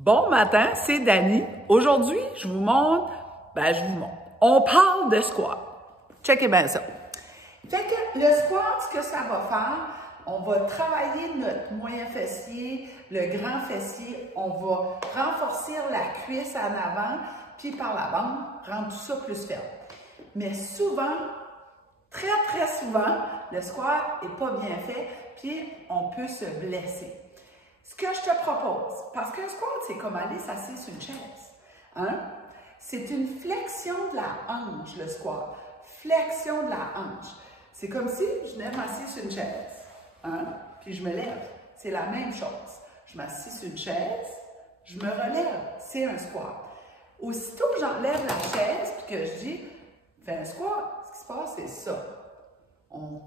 Bon matin, c'est Dani. Aujourd'hui, je vous montre, on parle de squat. Checkez bien ça. Fait que le squat, ce que ça va faire, on va travailler notre moyen fessier, le grand fessier, on va renforcer la cuisse en avant, puis par la bande, rendre tout ça plus ferme. Mais souvent, très souvent, le squat n'est pas bien fait, puis on peut se blesser. Ce que je te propose, parce qu'un squat, c'est comme aller s'asseoir sur une chaise. Hein? C'est une flexion de la hanche, le squat. Flexion de la hanche. C'est comme si je venais m'asseoir sur une chaise. Hein? Puis je me lève. C'est la même chose. Je m'assieds sur une chaise, je me relève. C'est un squat. Aussitôt que j'enlève la chaise puis que je dis, fais un squat, ce qui se passe, c'est ça. On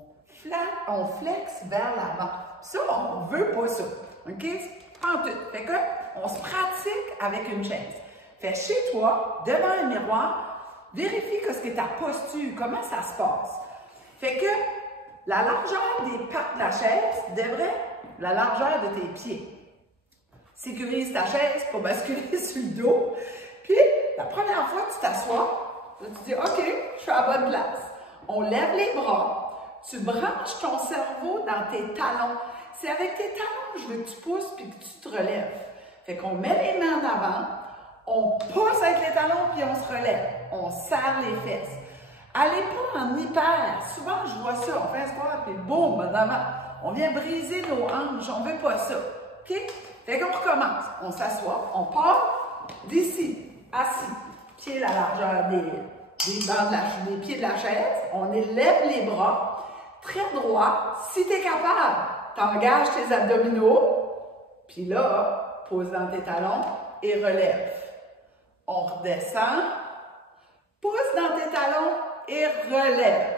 flexe vers l'avant. Ça, on ne veut pas ça. OK? En tout. Fait que, on se pratique avec une chaise. Fait chez toi, devant un miroir, vérifie que ce que ta posture, comment ça se passe. Fait que, la largeur des pattes de la chaise devrait la largeur de tes pieds. Sécurise ta chaise pour basculer sur le dos. Puis, la première fois que tu t'assois, tu dis, OK, je suis à la bonne place. On lève les bras. Tu branches ton cerveau dans tes talons. C'est avec tes talons, je veux que tu pousses puis que tu te relèves. Fait qu'on met les mains en avant, on pousse avec les talons puis on se relève. On serre les fesses. Allez pas en hyper. Souvent, je vois ça. On fait un squat puis boum, en avant. On vient briser nos hanches. On veut pas ça. OK? Fait qu'on recommence. On s'assoit. On part d'ici, assis. Pied à la largeur des pieds de la chaise. On élève les bras. Très droit. Si tu es capable, t'engages tes abdominaux. Puis là, pose dans tes talons et relève. On redescend. Pousse dans tes talons et relève.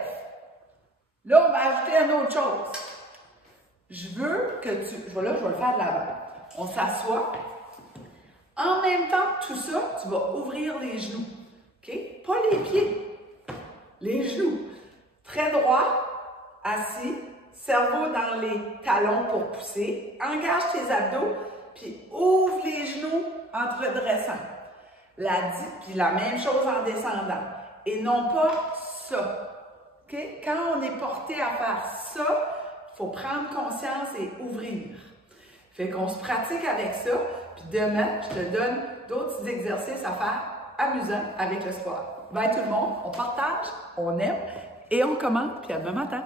Là, on va ajouter une autre chose. Je veux que tu... Là, je vais le faire de l'avant. On s'assoit. En même temps que tout ça, tu vas ouvrir les genoux. OK? Pas les pieds. Les genoux. Très droit. Assis, cerveau dans les talons pour pousser, engage tes abdos, puis ouvre les genoux en te redressant. Puis la même chose en descendant. Et non pas ça. Okay? Quand on est porté à faire ça, il faut prendre conscience et ouvrir. Fait qu'on se pratique avec ça, puis demain, je te donne d'autres petits exercices à faire amusants avec le squat. Bye tout le monde, on partage, on aime, et on commente, puis à demain matin.